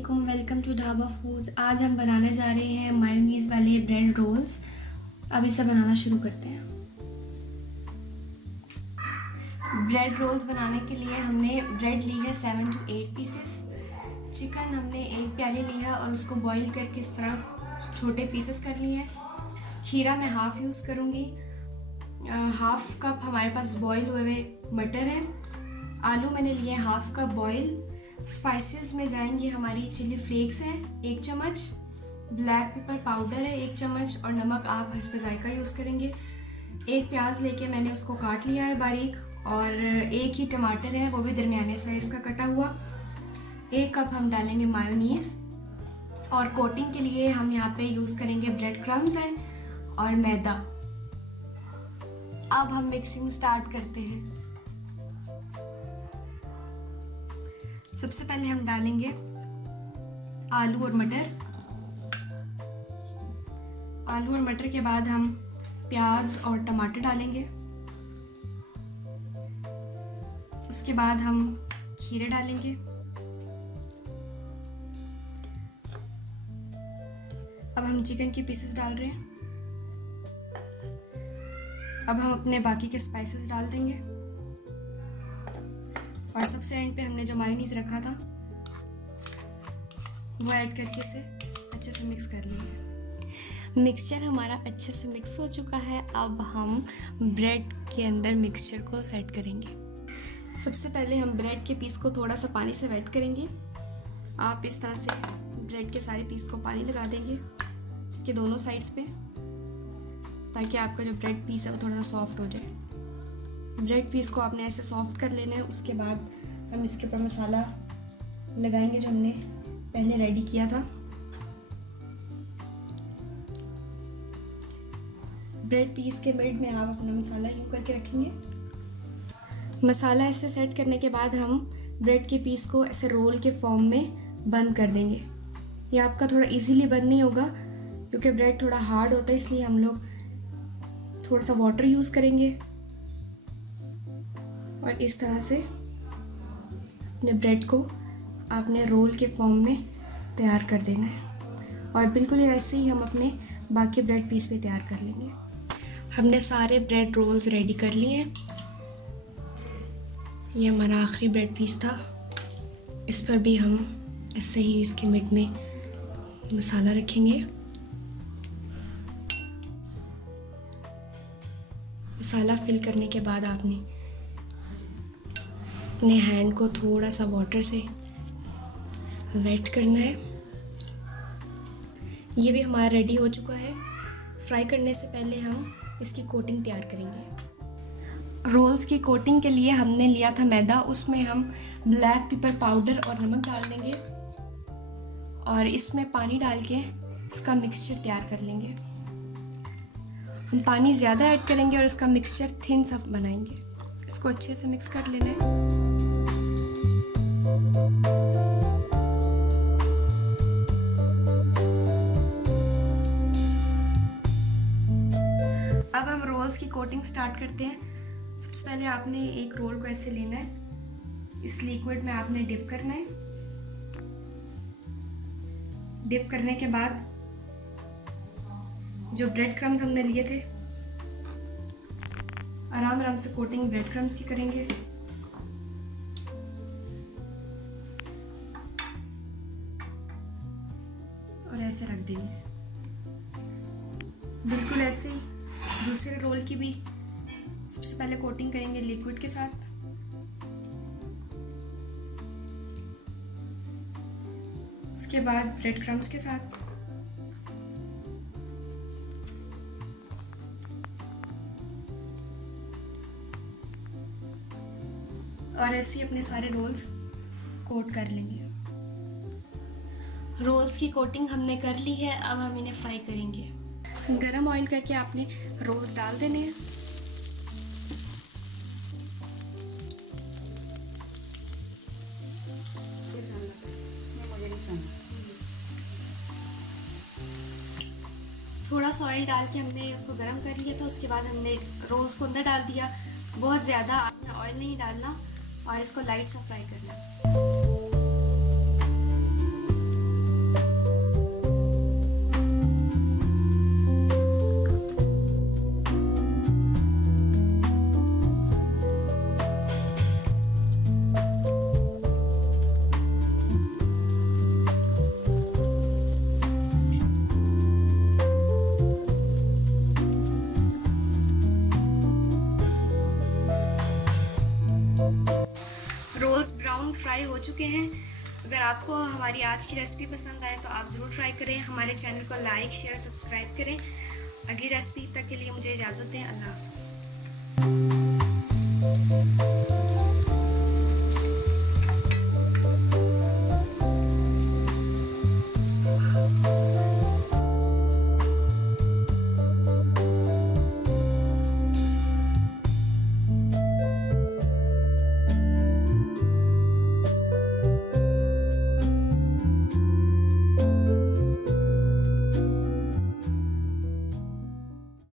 अस्सलामुअलैकुम, welcome to dhaba foods. आज हम बनाने जा रहे हैं मायोनीज़ वाले ब्रेड रोल्स। अब इसे बनाना शुरू करते हैं। ब्रेड रोल्स बनाने के लिए हमने ब्रेड ली है 7 to 8 पीसेस। चिकन हमने 1 प्याली लिया और उसको बॉईल करके इस तरह छोटे पीसेस कर लिए हैं। खीरा मैं हाफ़ यूज़ करूँगी। हाफ़ कप हमारे पास बॉईल हुए मटर है। आलू मैंने लिए हाफ़ कप बॉईल। स्पाइसेस में जाएंगी हमारी चिली फ्लेक्स है 1 चम्मच, ब्लैक पेपर पाउडर है 1 चम्मच और नमक आप हस्ब ज़ायका यूज़ करेंगे। 1 प्याज लेके मैंने उसको काट लिया है बारीक और 1 ही टमाटर है, वो भी दरमियाने साइज़ का कटा हुआ। 1 कप हम डालेंगे मायोनीज़ और कोटिंग के लिए हम यहाँ पे यूज़ करेंगे ब्रेड क्रम्स है और मैदा। अब हम मिक्सिंग स्टार्ट करते हैं। सबसे पहले हम डालेंगे आलू और मटर। आलू और मटर के बाद हम प्याज और टमाटर डालेंगे। उसके बाद हम खीरे डालेंगे। अब हम चिकन के पीसेस डाल रहे हैं। अब हम अपने बाकी के स्पाइसेस डाल देंगे और सबसे एंड पे हमने जो मायोनीज़ रखा था वो ऐड करके इसे अच्छे से मिक्स कर लेंगे। मिक्सचर हमारा अच्छे से मिक्स हो चुका है। अब हम ब्रेड के अंदर मिक्सचर को सेट करेंगे। सबसे पहले हम ब्रेड के पीस को थोड़ा सा पानी से वेट करेंगे। आप इस तरह से ब्रेड के सारे पीस को पानी लगा देंगे इसके दोनों साइड्स पे, ताकि आपका जो ब्रेड पीस है वो थोड़ा सा सॉफ्ट हो जाए। ब्रेड पीस को आपने ऐसे सॉफ्ट कर लेना है। उसके बाद हम इसके ऊपर मसाला लगाएंगे जो हमने पहले रेडी किया था। ब्रेड पीस के मिड में आप अपना मसाला यूँ करके रखेंगे। मसाला ऐसे सेट करने के बाद हम ब्रेड के पीस को ऐसे रोल के फॉर्म में बंद कर देंगे। ये आपका थोड़ा इजीली बंद नहीं होगा क्योंकि ब्रेड थोड़ा हार्ड होता है, इसलिए हम लोग थोड़ा सा वाटर यूज़ करेंगे और इस तरह से अपने ब्रेड को आपने रोल के फॉर्म में तैयार कर देना है और बिल्कुल ऐसे ही हम अपने बाकी ब्रेड पीस भी तैयार कर लेंगे। हमने सारे ब्रेड रोल्स रेडी कर लिए हैं। ये हमारा आखिरी ब्रेड पीस था। इस पर भी हम ऐसे ही इसके मिड में मसाला रखेंगे। मसाला फिल करने के बाद आपने अपने हैंड को थोड़ा सा वाटर से वेट करना है। ये भी हमारा रेडी हो चुका है। फ्राई करने से पहले हम इसकी कोटिंग तैयार करेंगे। रोल्स की कोटिंग के लिए हमने लिया था मैदा, उसमें हम ब्लैक पेपर पाउडर और नमक डाल देंगे और इसमें पानी डाल के इसका मिक्सचर तैयार कर लेंगे। हम पानी ज़्यादा ऐड करेंगे और इसका मिक्सचर थिन सा बनाएंगे। इसको अच्छे से मिक्स कर लेना है। अब हम रोल्स की कोटिंग स्टार्ट करते हैं। सबसे पहले आपने एक रोल को ऐसे लेना है। इस लिक्विड में आपने डिप करना है। डिप करने के बाद जो ब्रेड क्रम्स हमने लिए थे, आराम आराम से कोटिंग ब्रेड क्रम्स की करेंगे। और ऐसे रख देंगे। बिल्कुल ऐसे ही दूसरे रोल की भी सबसे पहले कोटिंग करेंगे लिक्विड के साथ। उसके बाद ब्रेड क्रम्स के साथ। और ऐसे ही अपने सारे रोल्स कोट कर लेंगे। रोल्स की कोटिंग हमने कर ली है। अब हम इन्हें फ्राई करेंगे। गरम ऑयल करके आपने रोल्स डाल देने हैं। थोड़ा सा ऑयल डाल के हमने उसको गरम कर लिया था। उसके बाद हमने रोल्स को अंदर डाल दिया। बहुत ज़्यादा आपने ऑयल नहीं डालना और इसको लाइट सा फ्राई करना। ब्राउन फ्राई हो चुके हैं। अगर आपको हमारी आज की रेसिपी पसंद आए तो आप ज़रूर ट्राई करें। हमारे चैनल को लाइक शेयर सब्सक्राइब करें। अगली रेसिपी तक के लिए मुझे इजाज़त दें। अल्लाह हाफ़िज़।